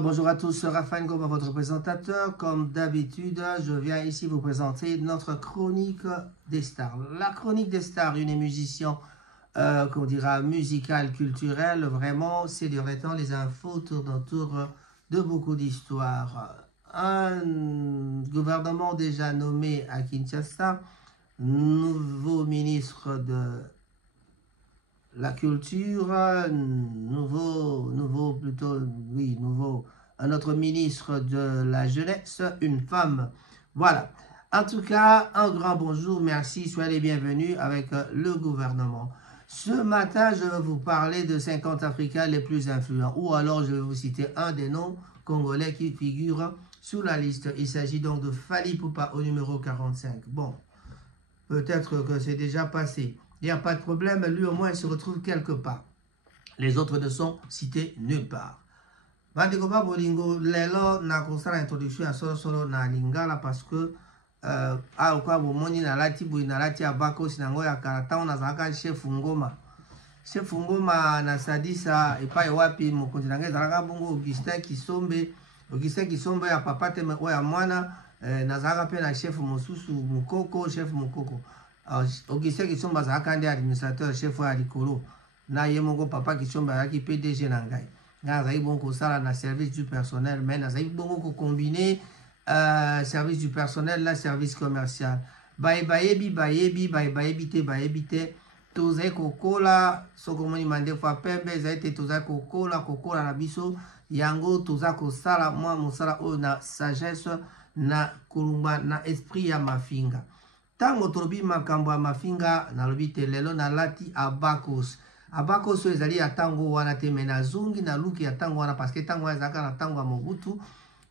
Bonjour à tous, Raphaël Ngoma, votre présentateur. Comme d'habitude, je viens ici vous présenter notre chronique des stars. La chronique des stars, une émission, qu'on dira, musicale, culturelle. Vraiment, ces derniers temps, les infos tournent autour de beaucoup d'histoires. Un gouvernement déjà nommé à Kinshasa, nouveau ministre de la culture, un autre ministre de la jeunesse, une femme. Voilà. En tout cas, un grand bonjour, merci, soyez les bienvenus avec le gouvernement. Ce matin, je vais vous parler de 50 Africains les plus influents, ou alors je vais vous citer un des noms congolais qui figure sur la liste. Il s'agit donc de Fally Ipupa au numéro 45. Bon, peut-être que c'est déjà passé. Il n'y a pas de problème, lui au moins il se retrouve quelque part. Les autres ne sont cités nulle part. Bandeko ba bolingo lelo na kosala introduction ya solo na lingala parce que kwa bomoni na lati boyi na lati abako sinango ya karata na zaka chef ngoma. Chef ngoma na sadisa epai wapi mokonzi na ngeza bongo Augustin Kisombe ya papate ya mwana na zaka pe na chef mosusu mukoko chef mukoko. Augustin Kisombe azalaka nde administrateur chef ya likolo na ye moko papa Kisombe azalaki PDG na ngai nazali bon kosala na service du personnel mais nazali bongo ko combiner service du personnel na service commercial bayebi te tozali kokola soko moni mande fois pembe ezali te tozali kokola na biso yango toza kosala mwa mosala oyo na sagesse na kolumba na esprit ya mafinga. Tango tolobi makambo ya mafinga nalobi te lelo nalati abakos. Abakos ezali ya tango wana te me nazongi na luki ya tango wana parce que tango wana ezalaka na tango ya Mobutu.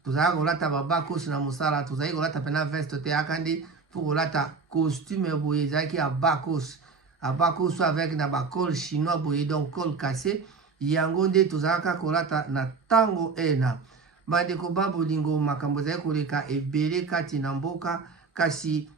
Tozali kolata babakos na mosala, tozali kolata pena veste te akandi pour kolata costume boye ezalaki abakos. Abakos avec na bakol chinois boye donc col cassé. Yango nde tozalaka kolata na tango ena. Bandeko babolingo makambo ezali koleka ebele kati na mboka kasi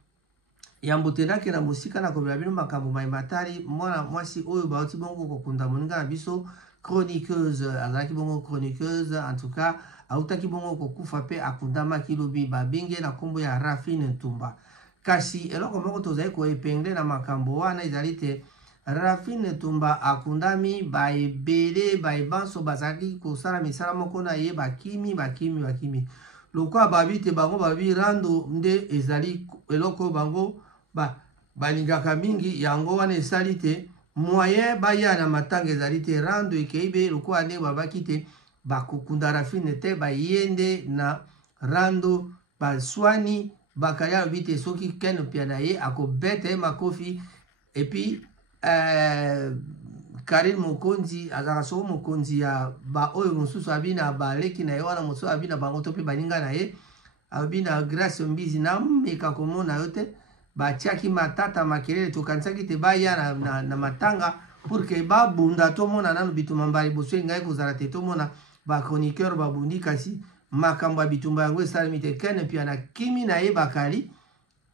yambotelaki na mosika na kobela bino makambo maimatari mwana mwasi oyo bauti bongo kokunda moninga na biso chroniqueuse azalaki bongo chroniqueuse en tout cas autaki bongo kokufa pe akundamaki lobi babenge na kombo ya Rafine Ntumba kasi eloko moko tozali koepengle na makambo wana ezali te Rafine Ntumba akundami baebele baebanso bazalaki kosala misala moko na ye bakimi lokwa babi te bango babi rando nde ezali eloko bango balingaka mingi yango wana esali te moyen baya na matanga ezali te rando ekeibe lokwa nde babaki te bakokunda Rafine te bayende na rando baswani bakaya lobi te soki keno pia na ye akobeta ye makofi epi Karine Mokonzi azaka soko mokonzi ya ba oyo mosusu abina baleki na ye wana mosusu abina bango to pe baninga na ye abina Grace Mbizi na meka komona yo te batiaki matata makelele tokanisaki te baya na matanga pour que babunda tomona nanu bitumba mbali boso ngai kozala te tomona ba chroniqueur babundi kasi makambo ya bitumba yango esalemi te kene pia na kimi na ye bakali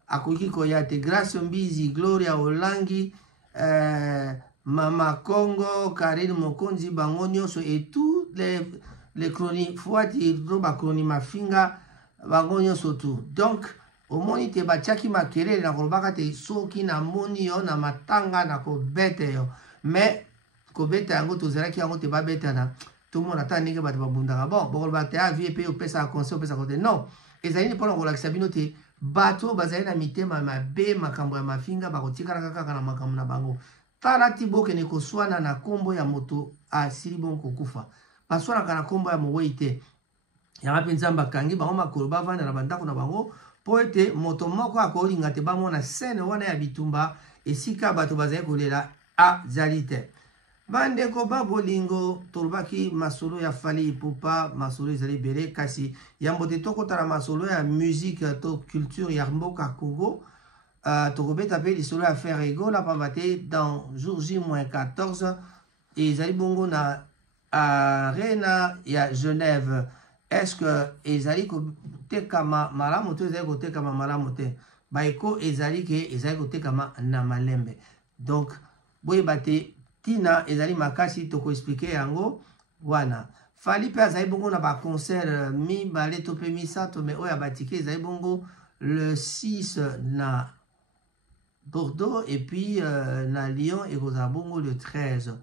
akoki koya te Grace Mbizi Gloria Olangi Mama Congo, Karine Mokonzi, bango nyonso et tous les chroniques fuati roba chronique mafinga bango nyonso tout. Donc au moni te batiaki makelele na kolobaka te soki na moni yo na matanga na kobete yo mais kobeta yango tozalaki yango te babetana tomona ta ndenge bato babundaka bon bokoloba te avie pe opesa conseil opesa kote non ezali ni mpona kolakisa bino te bato bazali na mitema mabe makambo ya mafinga bakotikala kaka na makambo na bango tala ti bokende koswana na kombo ya moto asili bongo kokufa baswanaka na kombo ya mowei te yanga mpe nzambe akangi bango makolo bavanda na bandako na bango po ete moto moko akolinga te bamona sene wana ya bitumba esika bato bazali kolela azali te bandeko babolingo tolobaki masolo ya Fally Ipupa masolo ezali ebele kasi yambo te tokotala masolo ya musique to culture ya mboka Congo tokobeta pe lisolo ya faire egola pamba te dans jour J-14 ezali bongo na arena ya Genève. Est-ce que ezali kotekama malamu to ezali kotekama malamu te baeko ezali ke ezali kotekama na malembe donc boyeba te tina ezali makasi toko expliquer yango wana Fali pe azali bongo na ba concert mi balé to pe mi sato mais oya batike azali bongo le 6 na Bordeaux et puis na Lyon et kozala bongo le 13.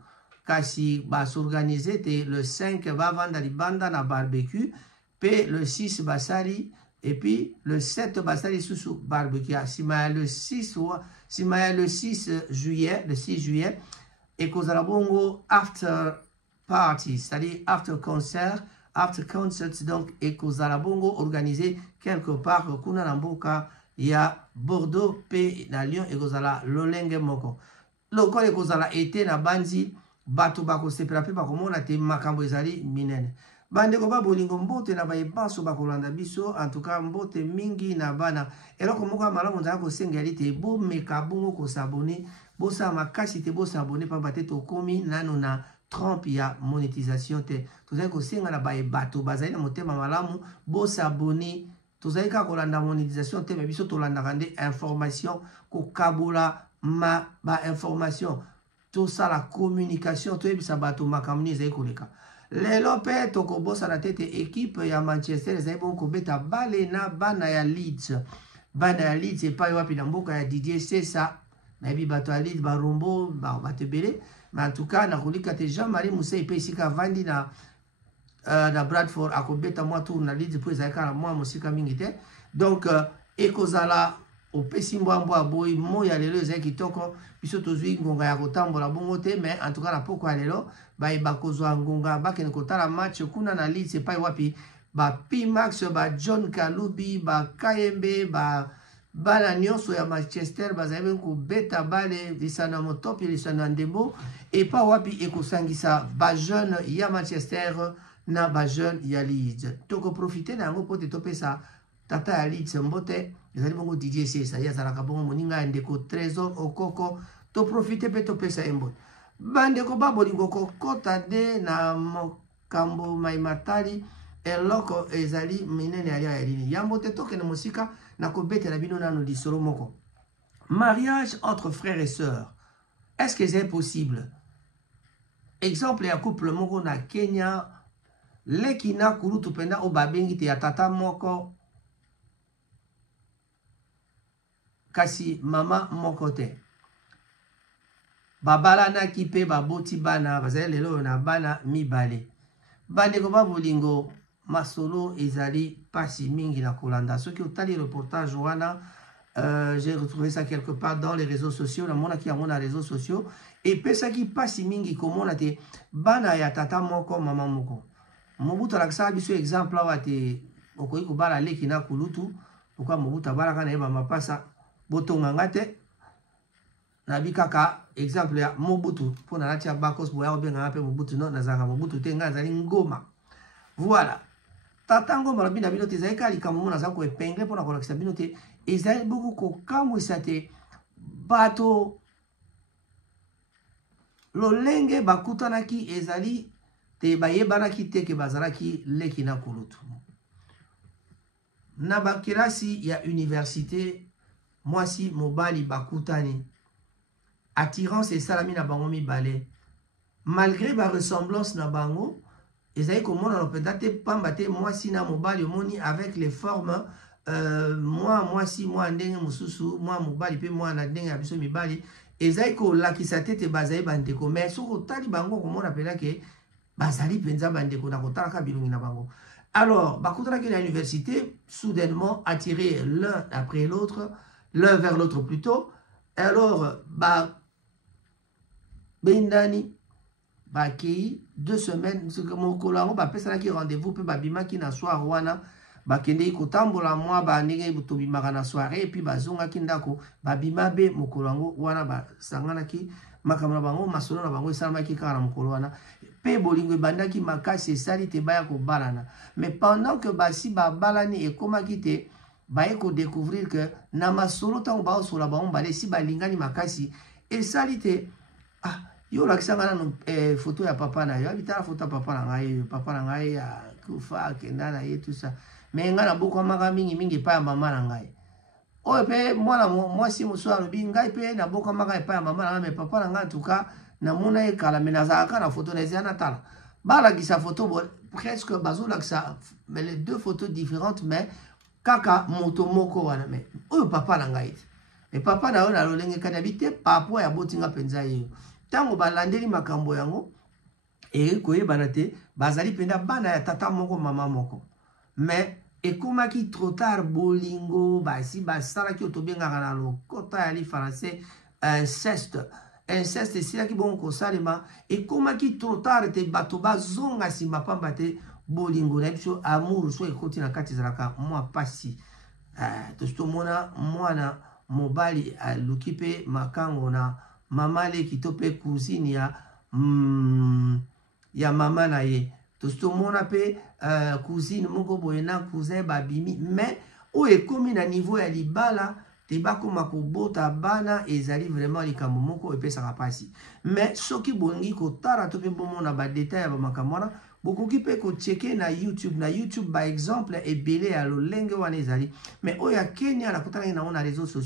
Kasi ba s'organiser te le 5 va vanda libanda na barbecue pe le 6 basali et puis le 7 basali susu barbecue. Sima le 6 juillet, le 6 juillet et kozala bongo after party, c'est-à-dire after concert, donc et kozala bongo organisé quelque part kuna na mboka ya Bordeaux pe na Lyon et kozala lolenge moko. Loko e kozala été na banzi bato bako sepela pe bakomona te makambo ezali minene. Bandeko ba bolingo mbote na bayebanso bakolanda biso, en tout cas mbote mingi na bana. Eloko moko ya malamu nzala kosengeli te bo meka bongo kosabone, bo sa makasi te bo sabone pa bate to komi nano na trompe ya monétisation te. Tozali kosenga na bayebato bazali na motema malamu bo sabone. Tozali ka kolanda monétisation te, mais biso tolandaka nde information ko kabola ba information. Tout ça la communication to ebisa bato makamuni ezali koleka. Lelo pe tokobosa na tete équipe ya Manchester ezali bon kobeta bale na bana ya Leeds. Bana ya Leeds epai wapi na mboka ya Didier Sessa. Na yebi bato ya Leeds barombo batebele. Mais en tout cas na kolika te Jean-Marie Moussa epai esika vandi na Bradford akobeta mwa tour na Leeds po ezali kala mwa mosika mingi te. Donc ekozala opesi mbwambwa boy moya lelo ezali kitoko biso tozwi ngonga ya kotambola bongo te, mais en tout cas na poko ya lelo bayeba kozwa ngonga bakende kotala match kuna na Leeds epai wapi ba Pimax, ba John Kalubi, ba Kayembe, bana nyonso ya Manchester bazali kobeta bale lisana motopi lisana ndembo epai wapi ekosangisa ba jeune ya Manchester na ba jeune ya Leeds. Toko profiter na yango po te topesa tata ya Leeds mbote ezali bongo Didier Sessa ya zalaka bongo moninga ya ndeko Trésor Okoko to profiter pe topesa mbote. Bandeko ba bolingo kokota de na mokambo maimatali eloko ezali minene ya lini ya mbote toke na mosika na kobetela bino nano lisolo moko. Mariage entre frères et sœurs, est-ce que c'est possible? Exemple ya couple moko na Kenya leki na kulutu penda o babengi te ya tata moko kasi mama moko te. Babala na kipe baboti bana bazali lelo na bana mibale. Bandeko ba bolingo masolo ezali pasi mingi na kolanda. Ceux qui ont tali reportage wana j'ai retrouvé ça quelque part dans les réseaux sociaux, na mona ki amona réseaux sociaux et pesa ki pasi mingi komona te bana ya tata moko mama moko. Mobutu alakisa biso exemple awa te okoki kobala leki na kulutu pourquoi Mobutu abalaka na yeba mapasa botonganga te nabi kaka exemple ya Mobutu pona natia bakos boya obenga pe Mobutu non nazaka Mobutu te nga zali ngoma. Voilà. Tata ngoma na bino te zali ka likambo mona za ko epingle pona kolakisa bino te ezali beaucoup ko kamwisa te bato lolenge bakutanaki ezali te bayebanaki te ke bazalaki leki na kulutu. Na bakilasi ya université mwasi mobali bakutani attirance esalami na bango mibale malgré ba ressemblance na bango ezali komona lopenda te pamba te mwasi na mobali omoni avec les formes mwasi mwa ndenge mosusu mwa mobali pe mwa na ndenge ya biso mibali ezali kolakisa te te bazali bandeko mais soko otali bango komona pena ke bazali penza bandeko na kotalaka bilongi na bango. Alors bakutanaki na université soudainement attirés l'un après l'autre, l'un vers l'autre plutôt. Alors bendani bakei 2 semaines mokolo yango bapesanaki rendez-vous pe babimaki na soir wana bakendeki kotambola mwa bandenge tobimaka na soirée epuis bazongaki ndako babima be mokolo yango wana basanganaki makambo na bango masolo na bango esalamaki kaka na mokolo wana pe bolingo ebandaki makasi esali te baya kobalana. Mais pendant que basi babalani ekomaki te baye kodécouvrir que na masolo ntango baosola bango mbala esi balingani makasi esali te. Yo lakisanga nano photo ya papa na yo abitala photo ya papa na ngai ya kufa akenda na ye tout ça mais nga na bokwamaka mingi epai ya mama na ngai oyo pe mwana mwasi mosusu alobi ngai pe na bokwamaka epai ya mama na ngai mais papa na ngai en tout cas namona ye kala mais nazalaka na photo na ezala natala balakisa photo presque bazolakisa mais les deux photos différentes mais kaka moto moko wana mais oyo papa na ngai mais papa na yo na lolenge kanabi te papa ya botinga penza yo tango balandeli makambo yango et koyebana te bazali penda bana ya tata moko mama moko mais ekomaki trop tard bolingo basi basalaki oyo tobengaka na lokota ya li français inceste esilaki bongo kosalema ekomaki trop tard te bato bazonga nsima pamba te bolingo na biso amour so ekoti na kati ezalaka mwa pasi tosi tomona mwana mobali aluki mpe makango na mama leki to mpe cousine ya mama na ye tosi tomona mpe cousine moko boye na cousin babimi mais oyo ekomi na niveau ya libala te bakoma kobota bana ezali vraiment likambo moko epesaka pasi mais soki bolingi kotala to mpe bomona badetail ya bamakambo wana bokoki mpe kocheke na YouTube ba exemple ebele ya lolenge wana ezali mais oyo ya Kenya nakutanaki nango na réseaux sociaux.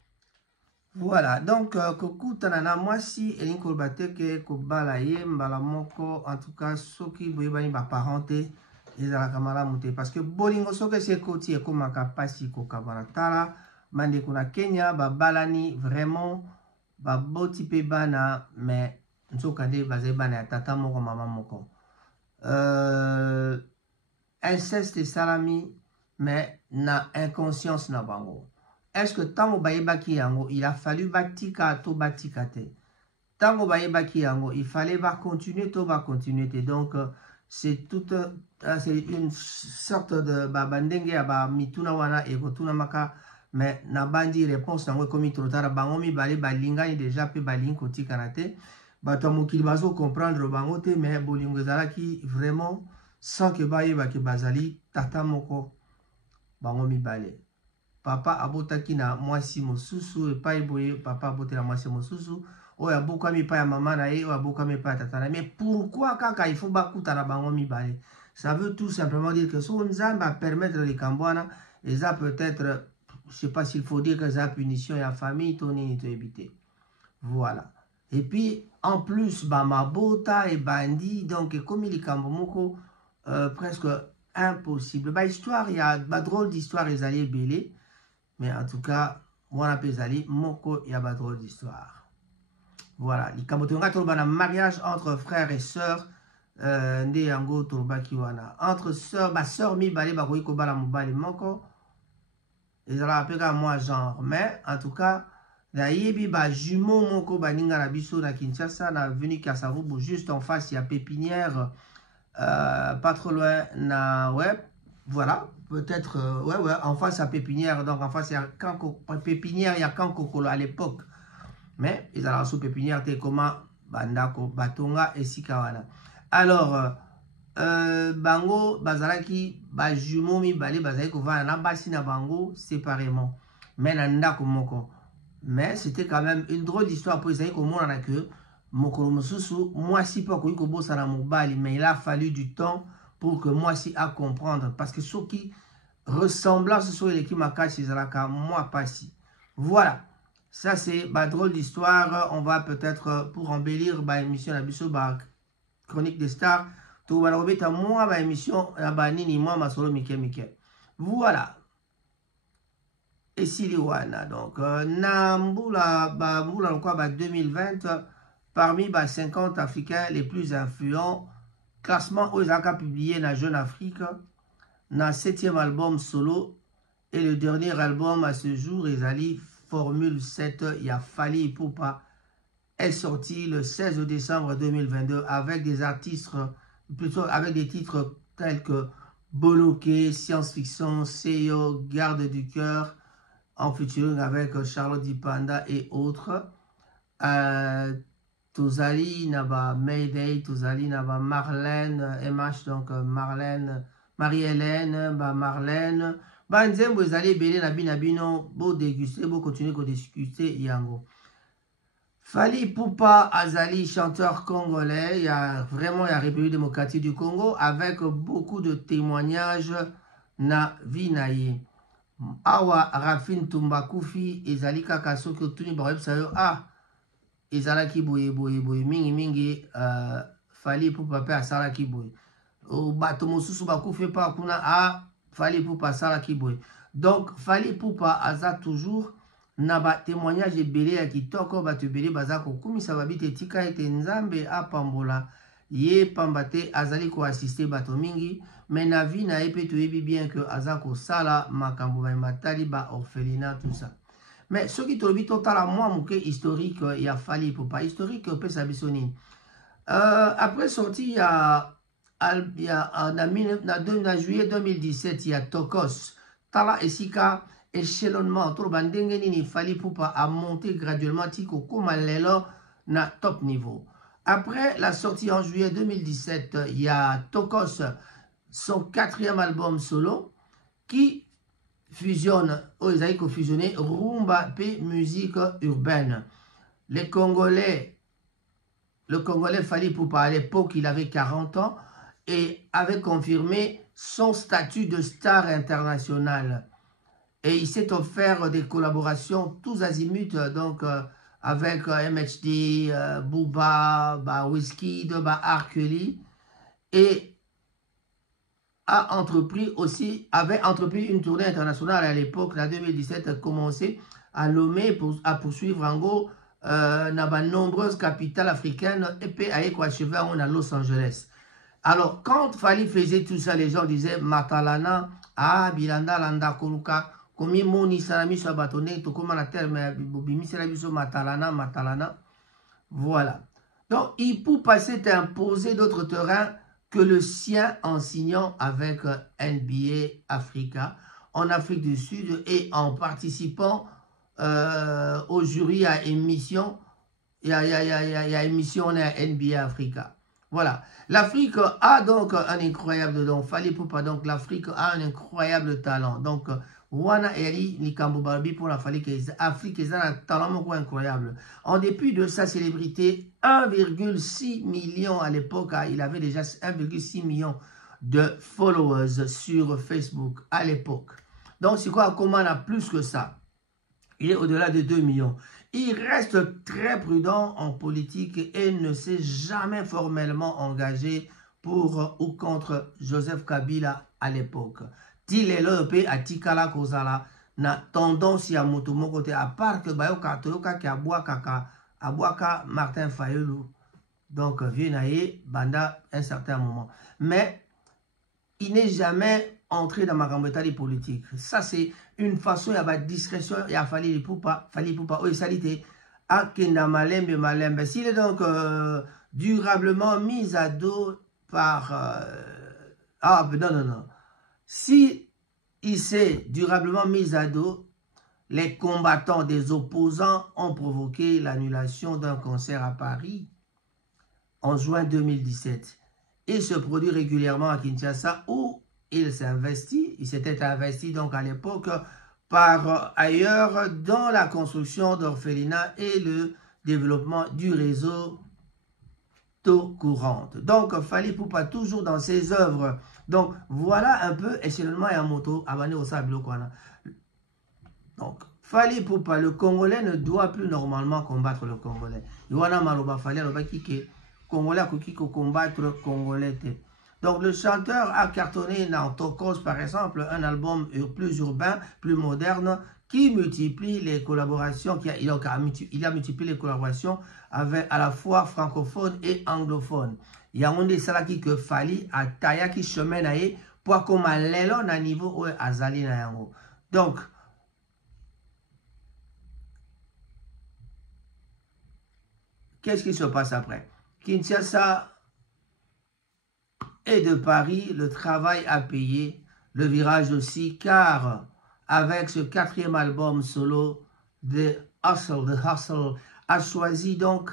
Voilà, donc kokutana na mwasi elingi koloba te ke kobala ye mbala moko en tout cas soki boyebani baparent te ezalaka malamu te parce que bolingo soki esi ekoti ekomaka pasi kokabana tala bandeko na Kenya babalani vraiment baboti mpe bana mais nzoka nde bazali bana ya tata moko mama moko inceste esalami mais na inconscience na bango. Est-ce que tango bayebaki yango il a fallu batika to batika te tango bayebaki yango il fallait continuer to continuer te donc c'est toute c'est une sorte de bandenge ya mituna wana ekotuna maka mais na bandi réponse nango ekomi trop tard bango mibale balingani déjà pe balingi kotikana te bato ya mokili bazo comprendre bango te mais bolingo ezalaki vraiment sans que bayebaki bazali tata moko bango mibale. Papa abotaki na mwasi mosusu epai boye papa abotela mwasi mosusu oyo abokami epai ya mama na ye oyo abokami epai ya tata na ye mais pourquoi kaka il faut bakutana bango mibale ça veut tout simplement dire que so nzambe apermettre likambo wana eza peut-être je sais pas s'il faut dire que eza punition ya famille to nini toyebi te voilà et puis en plus bamabota ebandi donc ekomi likambo moko presque impossible histoire ya drôle d'histoire ezali ebele. Mais en tout cas, moi pezali moko ya ba drôle d'histoire. Voilà, likambo tonga toloba na mariage entre frères et sœurs nde yango toloba ki wana. Entre sœurs, ba sœur mibale ba koyi kobala mobali moko. Ezala apeka moi genre, mais en tout cas, na yebi ba jumeau moko baninga na biso na Kinshasa na avenue Kasavubu juste en face ya pépinière pas trop loin na web. Voilà, peut-être, ouais, en face à Pépinière, donc en face il y a Pépinière, il y a Kankokolo à l'époque. Mais ils allaient sous Pépinière, t'es comment Bandako, Batonga et Sikawana. Alors, Bango, Bazalaki, Bajumo, Mibali, Bazalaki, Kovana, Basina Bango, séparément. Mais Nandako Moko. Mais c'était quand même une drôle d'histoire pour Isaïe, comme on en a que Mokolo Mosusu, moi si pas Koyiko Bosana Mobali, mais il a fallu du temps pour que moi si à comprendre parce que ce qui ressemble à ce soit l'équipe Makachi Zalaka moi pas si voilà ça c'est bah drôle d'histoire on va peut-être pour embellir bah émission la biso bah chronique des stars tout va remettre à moi bah émission la bah nini moi ma solo Mike voilà et Siliwana donc Nambula bah mbula quoi bah 2020 parmi bah 50 Africains les plus influents. Classement Ozaka publié dans Jeune Afrique, dans 7e album solo et le dernier album à ce jour, Ezali Formule 7, il y a Fally Ipupa, est sorti le 16 décembre 2022 avec des artistes, plutôt avec des titres tels que Boloké, Science Fiction, Seyo, Garde du Cœur, en featuring avec Charlotte Dipanda et autres. Tozali naba Mayday, Tozali naba Marlène, MH donc Marlène, Marie-Hélène, ba Marlène, ba nzembo ezali belé na bino, bo déguster, bo continuer ko discuter yango. Fally Ipupa Azali, chanteur congolais, il y a vraiment la République démocratique du Congo avec beaucoup de témoignages na vinaye. Awa Rafin Tumbakufi ezali kaka soki tuni ba websayo ezalaki boye mingi Fali Ipupa pe asala kiboy. O bato mosusu bakufe pa kuna a Fali Ipupa asala kiboy. Donc Fali Ipupa aza toujours na ba témoignage ebele ya kitoko bato ebele baza kokumisa babite tika ete Nzambe apambola ye pamba te azali ko assister bato mingi mais na vie na ye pe toyebi bien que aza kosala makambo matali ba orphelinat tout ça. Mais ce qui tolobi totala mwa moke historique ya Fali Ipupa historique opesa biso nini après sorti na juillet 2017 il y a Tokos tala esika échelonnement to bandenge nini Fali Ipupa a monté graduellement tiko koma lelo na top niveau. Après la sortie en juillet 2017 il y a Tokos, son 4e album solo qui fusionne, fusionné rumba et musique urbaine. Le Congolais Fali Ipupa à l'époque il avait 40 ans et avait confirmé son statut de star international. Et il s'est offert des collaborations tous azimuts, donc avec MHD, Booba, Wizkid, R. Kelly, et avait entrepris une tournée internationale à l'époque, en 2017, a commencé à Lomé à poursuivre en gros dans de nombreuses capitales africaines et puis à achever à Los Angeles. Alors, quand Fali faisait tout ça, les gens disaient Matalana, Bilanda, Landa, Koluka, Komi Moni, Salami, Sabatone, Tokoma la terre, mais Bobimi, Salabiso, Matalana. Voilà. Donc, Ipupa s'est imposé d'autres terrains que le sien en signant avec NBA Africa en Afrique du Sud et en participant au jury à émission. Il y a émission à NBA Africa. Voilà. L'Afrique a donc un incroyable don. Fali Ipupa, donc l'Afrique a un incroyable talent. Donc, Wana Eri Nikambo Barbi pour la Fali Afrique a un talent incroyable. En dépit de sa célébrité, 1,6 million à l'époque, il avait déjà 1,6 million de followers sur Facebook à l'époque. Donc, c'est quoi, comment on a plus que ça? Il est au-delà de 2 millions. Il reste très prudent en politique et ne s'est jamais formellement engagé pour ou contre Joseph Kabila à l'époque. Tilelopé a tikala kozala na tendance ya moto moko te à part que bayoka toyoka ki abwaka Martin Fayulu. Donc vienaye banda un certain moment. Mais il n'est jamais entré dans ma gambetali politique. Ça c'est une façon ya ba discrétion ya Fali Ipupa o salite a kenda malembe. S'il est donc durablement mis à dos par non. Si il s'est durablement mis à dos, les combattants des opposants ont provoqué l'annulation d'un concert à Paris en juin 2017. Il se produit régulièrement à Kinshasa où il s'était investi donc à l'époque par ailleurs dans la construction d'orphelinats et le développement du réseau d'eau courante. Donc, Fali Ipupa toujours dans ses œuvres. Donc, voilà un peu échelonnement et en moto abonné au Sabilo Kwana. Donc, Fali Ipupa, le Congolais ne doit plus normalement combattre le Congolais. Yoana Maloba Fali Aloba Kike, Congolais a combattre Congolais. Donc, le chanteur a cartonné dans Tokos, par exemple, un album plus urbain, plus moderne, qui multiplie les collaborations, il a multiplié les collaborations avec à la fois francophone et anglophone. Il y a un des salaki que Fali a taillé qui chemin naé pour comme l'élo na niveau où azali na yango. Donc, qu'est-ce qui se passe après? Kinshasa et de Paris, le travail a payé, le virage aussi, car avec ce 4e album solo, The Hustle, a choisi donc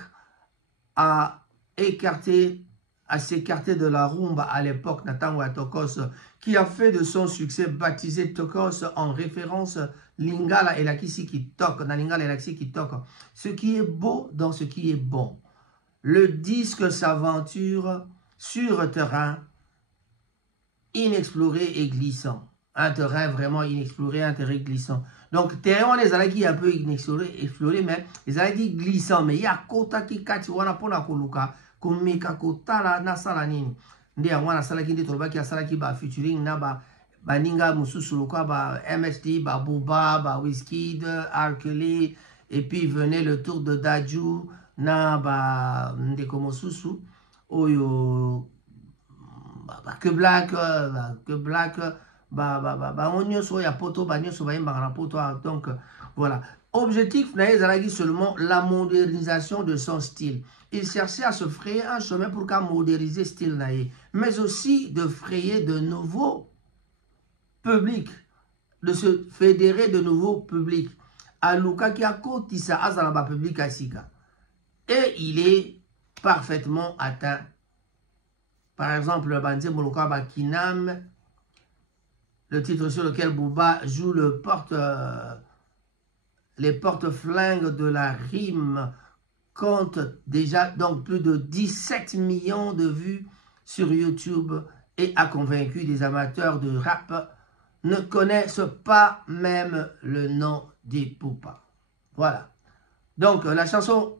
à s'écarter de la rumba à l'époque, Natango Tokos, qui a fait de son succès baptisé Tokos en référence Lingala et Lakisi qui toque, Lingala et Lakisi qui toque. Ce qui est beau dans ce qui est bon. Le disque s'aventure sur un terrain inexploré et glissant. un terrain vraiment inexploré, un terrain glissant. Donc, terrain, on est allé qui un peu exploré, mais les allés glissant. Mais il y a kota qui kati wana pona koluka, komeka kota la na sala nini. Ndi wana sala ki ndi toloba ki sala ki ba featuring na ba baninga mususu lokwa ba MST, ba Boba, ba Wizkid, R. Kelly, et puis venait le tour de Dadju na ba ndeko mususu oyo que black on nyonso ya poto ba nyonso ba yemba na poto. Donc voilà, objectif na ezalaki seulement la modernisation de son style. Il cherchait à se frayer un chemin pour qu'à moderniser style naïe, mais aussi de frayer de nouveaux publics, de se fédérer de nouveaux publics. Aluka qui a kotisa azalaba public asika. Et il est parfaitement atteint. Par exemple, le Banze Moloka Bakinam, le titre sur lequel Booba joue les porte-flingues de la rime, compte déjà donc plus de 17 millions de vues sur YouTube et a convaincu des amateurs de rap ne connaissent pas même le nom des Poupas. Voilà. Donc la chanson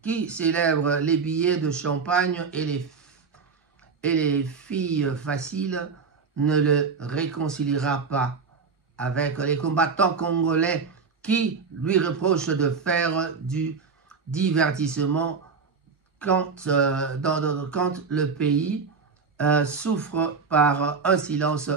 qui célèbre les billets de champagne et les filles faciles ne le réconciliera pas avec les combattants congolais qui lui reprochent de faire du divertissement quand le pays souffre par un silence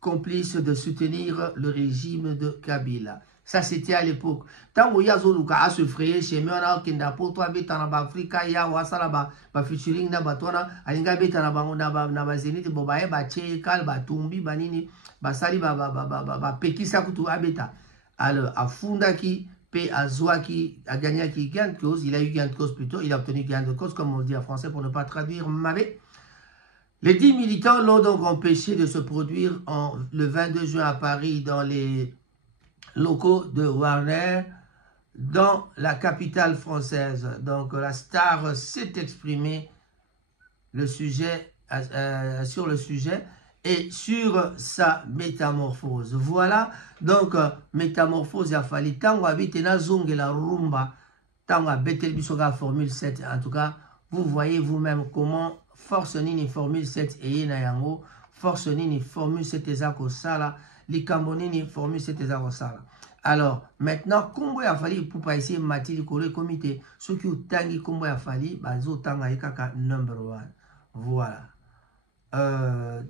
complice de soutenir le régime de Kabila. Ça, c'était à l'époque. Tant que Yazoluka a se frayer chez moi, on a kenda pour toi, betana ba Afrika ya wasala ba featuring na batona, alinga betana ba zenith bobaye ba chekal ba tumbi ba nini ba sali ba pekisa kutu abeta. Alors, à Fundaki, P. Azwaki a gagné qui gain de cause, il a eu gain de cause plutôt, il a obtenu gain de cause, comme on dit en français pour ne pas traduire Mabé. Les 10 militants l'ont donc empêché de se produire le 22 juin à Paris dans les locaux de Warner, dans la capitale française. Donc la star s'est exprimée sur le sujet et sur sa métamorphose. Voilà, donc métamorphose, il a fallu tango habite na zonge la rumba, tango betel bisoga Formule 7. En tout cas, vous voyez vous-même comment force nini Formule 7 et na yango, force nini Formule 7 ezako sala, likambo nini Formule 7 ezako sala. Alors, maintenant, Kombo ya fali pour pas essayer mati likolo comité, ceux qui ont tangi Kombo ya fali, bazo tanga ekaka number 1. Voilà.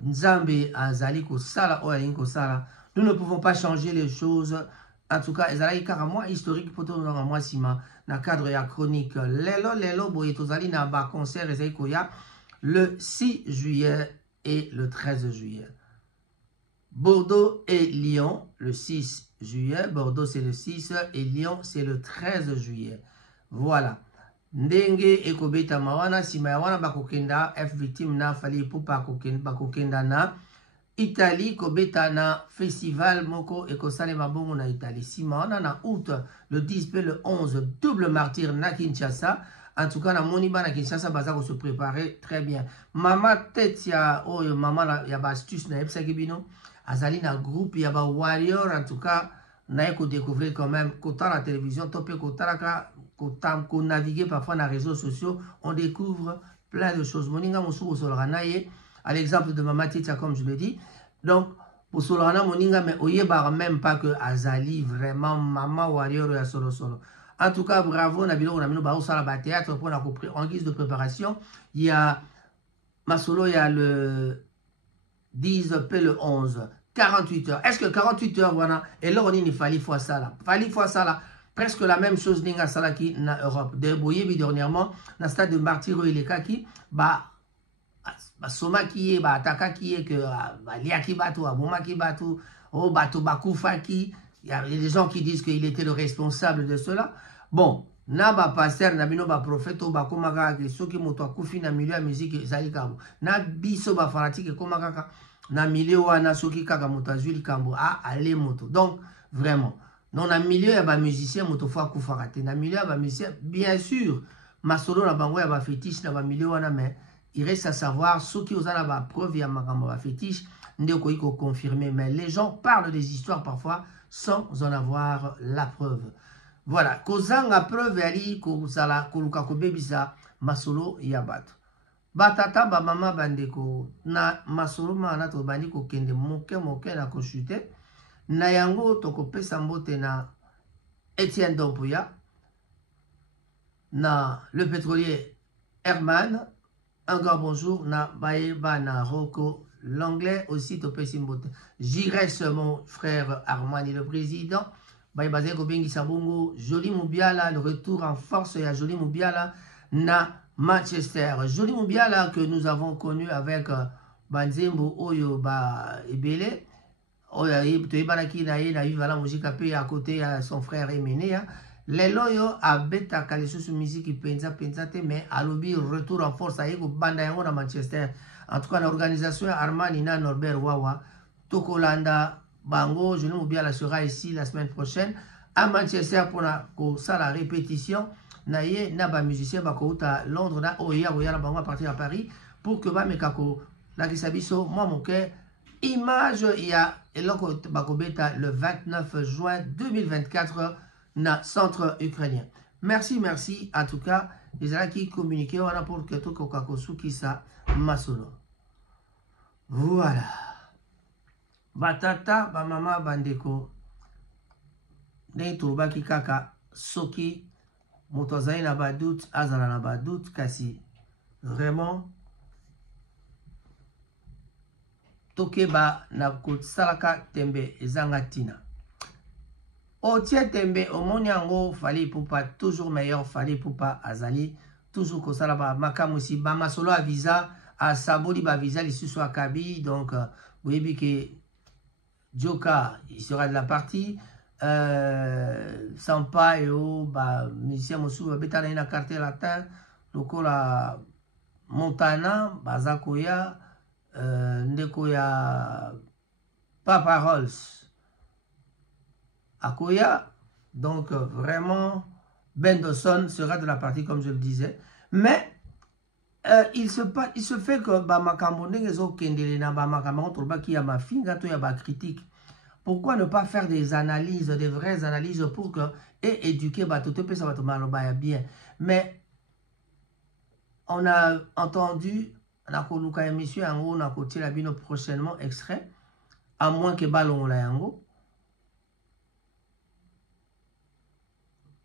Nzambe azali ko sala oyalingi ko sala. Nous ne pouvons pas changer les choses. En tout cas, ezali kaka moi historique poto na moi sima na cadre ya chronique. Lelo boye tozali na ba concert ezali ko ya le 6 juillet et le 13 juillet. Bordeaux et Lyon, le 6 juillet. Bordeaux, c'est le 6 et Lyon, c'est le 13 juillet. Voilà. Ndenge ekobeta mawana, simayawana bakokenda, F victime na fali pupa bakokenda na Italie, kobeta na festival moko ekosale mabongo na Italie. Simawana na août, le 10 et le 11, double martyr na Kinshasa. En tout cas, na Moniba na Kinshasa, baza se préparer très bien. Mama tête ya maman ya ba astuce na epsa kibino. Azali na groupe ya ba warrior. En tout cas, na eko découvrir quand même kota la télévision, topé kota la ko naviguer parfois dans les réseaux sociaux, on découvre plein de choses. Moninga mosu au solranaye, à l'exemple de Mama Titia comme je le dis. Donc pour solrana moninga mais oyeba même pas que Azali vraiment Mama warrior ya solo. En tout cas, bravo, Nabilo, on a mis au théâtre pour en guise de préparation. Il y a Masolo, il y a le 10 puis le 11, 48 heures. Est-ce que 48 heures, voilà, et là, on dit qu'il fallait fois ça là. Fallait fois ça là. Presque la même chose n'inga salaki na Europe. Deboye dernièrement, dans le stade de Martiro et les Kaki, bah, Soma qui est, bah, Ataka qui est, que, bah, Liaki Batou, Aboma qui Batou, oh, Batou Bakoufa qui. Il y a des gens qui disent qu'il était le responsable de cela. Bon, Naba pasteur, Nabino ba prophète, ba komaga, ceux qui m'ont koufi na milieu de musique, Zalikabo. Na biso ba fanatique, komaga, na milieu wana, ceux qui kaga motazuli kambo, allez moto. Donc, vraiment, dans le milieu, il y a des musiciens, moto fois koufarate. Dans le milieu, il y a des musiciens, bien sûr, Masolo, na bango, il y a des fétiches, na milieu wana, mais il reste à savoir, ceux qui ont la preuve, il y a ma fétiche, ne peut confirmer, mais les gens parlent des histoires parfois sans en avoir la preuve. Voilà, kozanga preuve ali kozala koluka kobebisa masolo ya bato. Batata ba mama bandeko na masolo mana to bandi ko kende moke na kochute na yango to kopesa mbote na Etienne Dompuya na le pétrolier Herman. Un grand bonjour na Baeba na Rocco l'anglais aussi to pesi mbote. J'irai mon frère Armani le président. Baïbazé Gobengi Sabungo, Joli Moubiala, le retour en force et à Joli Moubiala na Manchester. Joli Moubiala que nous avons connu avec Banzembo Oyo Ba Ebele. Oyo Toibanaki na ye na Vivala Musique à côté à son frère Emenea. Les loyo a beta kalesu su musique penza te mais à lobby retour en force à Ego Banda Yango na Manchester. En tout cas l'organisation Armani na Norbert Wawa Tokolanda Bango, Joli Moubiala sera ici la semaine prochaine à Manchester pour la répétition. Naye naba musicien bakouta Londres na oya la bango à partir à Paris pour que ba mekako la kisabiso moi mon cœur image il y a eloko bakobeta le 29 juin 2024 na centre ukrainien. Merci en tout cas les gens qui communiquent wana pour que tout kokakosu qui ça masolo. Voilà. Batata, ba mama bandeko, ne turubaki kaka, soki, motozai na badout, azala na badout, kasi, vraiment, toke ba na salaka tembe ezanga tina. Otie tembe, omoni yango, fali poupa, toujours meilleur, fali poupa, azali, toujours kosala ba makamusi, ba masolo a visa, a saboli ba visa, li suso a kabi, donc, vous voyez que Joka, il sera de la partie. Sampaio, musicien Moussou, Betana na carte latin, Lokola Montana, Bazakoya, Ndekoya, Papa Rolls, Akoya. Donc, vraiment, Ben Dawson sera de la partie, comme je le disais. Mais, il se fait que critique. Pourquoi ne pas faire des analyses, des vraies analyses pour que et éduquer bien. Mais on a entendu on a émission on a côté la bino prochainement extrait à moins que ballon la yango.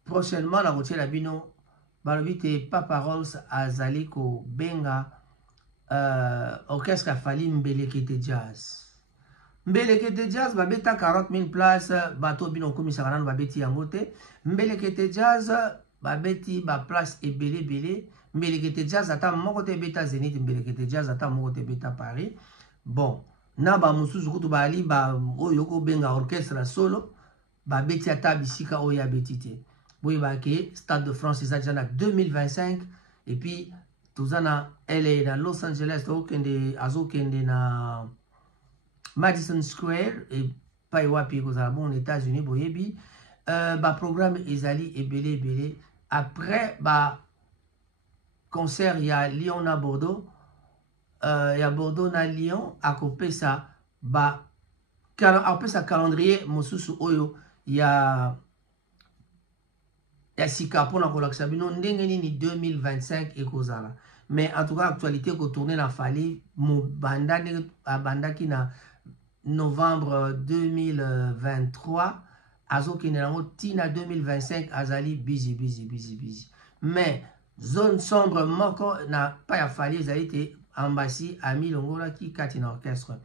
Prochainement la côté la bino balobite Papa Rolls azali ko benga orchestre Fali Mbelekete Jazz. Mbelekete Jazz babeta 40 000 places bato bino komisarana babeti yangote. Mbelekete Jazz babeti ba place ebele. Mbelekete Jazz ata moko te beta Zénith, Mbelekete Jazz ata moko te beta Paris. Bon, na ba mususu kutu bali ba oyo ko benga orchestre solo babeti ata bisika oya betite. Oui, Stade de France, c'est déjà en 2025. Et puis, tout ça, elle est dans Los Angeles, na Madison Square, et pas aux États-Unis, programme Ezali et Belé. Après, concert, il y a Lyon à Bordeaux. Il y a Bordeaux à Lyon. À côté ça, calendrier, Mosusu Oyo, il y a. Il y a Sika pour la collection. Ni 2025 et Kozala. Mais en tout cas, actualité qu'on tourne la Fali, mon banda qui na novembre 2023, azo qui na tina 2025, azali busy. Mais zone sombre moko na pas ya Fali, azali te ambassy ami longola qui katina orchestre.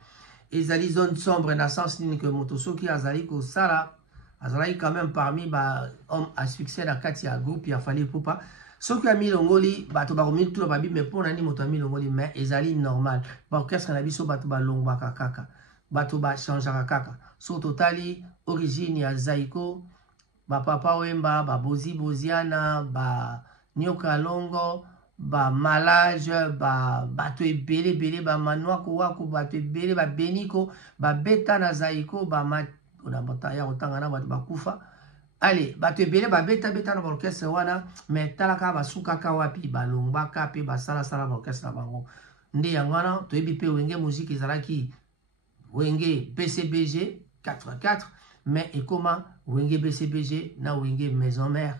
Azali zone sombre na sens ni que motoso qui azali ko sala. Azali quand même parmi hommes à succès dans Katia groupe, il a fallu pour pas. Ce qui a mis l'ongoli, bato baromi tout le babi, mais pour nani motami l'ongoli, mais ezali normal. Qu'est-ce qu'on a vu sur bato balong bakaka, bato ba changeara kaka. So totali origine ya Zaiko, papa wemba, boziana, nyoka longo, malage, bato ebele, manoa waku, bato ebele, beniko, beta na Zaiko, on a botaya otanga na bato bakufa Allez, bato ebele ba beta beta na orchestre wana, mais talaka ba sukaka wapi ba lombaka pe ba sala sala ba orchestre bango. Nde yango wana to yebi pe wenge musique ezalaki wenge BCBG 4x4, mais ekoma wenge BCBG na wenge maison mère.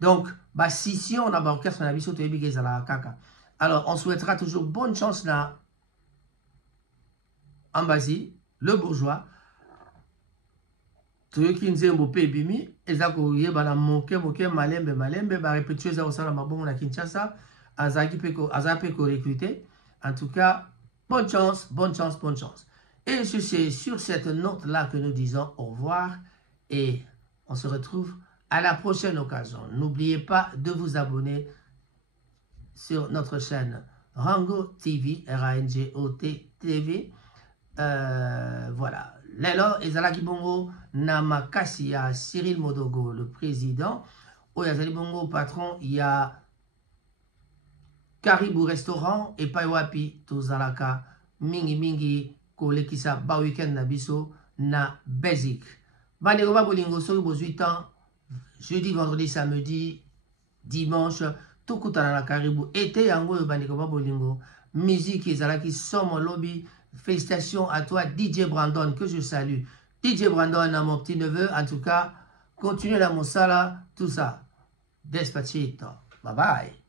Donc, ba scission na ba orchestre na biso to yebi ke ezalaka kaka. Alors, on souhaitera toujours bonne chance na Ambasi, le bourgeois. Toyoki nzembo pe ebimi eza koyeba na moke malembe ba répétition eza kosala mabongo na Kinshasa azaki pe ko recruter. En tout cas, bonne chance. Et c'est sur cette note là que nous disons au revoir et on se retrouve à la prochaine occasion. N'oubliez pas de vous abonner sur notre chaîne Rango TV, R-A-N-G-O-T TV. Voilà. Lelo ezalaki bongo na makasi ya Cyril Modogo, le président. Oyo azali bongo patron ya Caribou Restaurant et Paiwapi tozalaka mingi kolekisa ba weekend na biso na Basic. Bandeko ba bolingo soki bozwi temps jeudi, vendredi, samedi, dimanche tokutana na Caribou. Ete yango oyo bandeko ba bolingo musique ezalaki somo lobby. Félicitations à toi, DJ Brandon, que je salue. DJ Brandon, mon petit neveu, en tout cas, continue la moussala, tout ça. Despacito. Bye bye.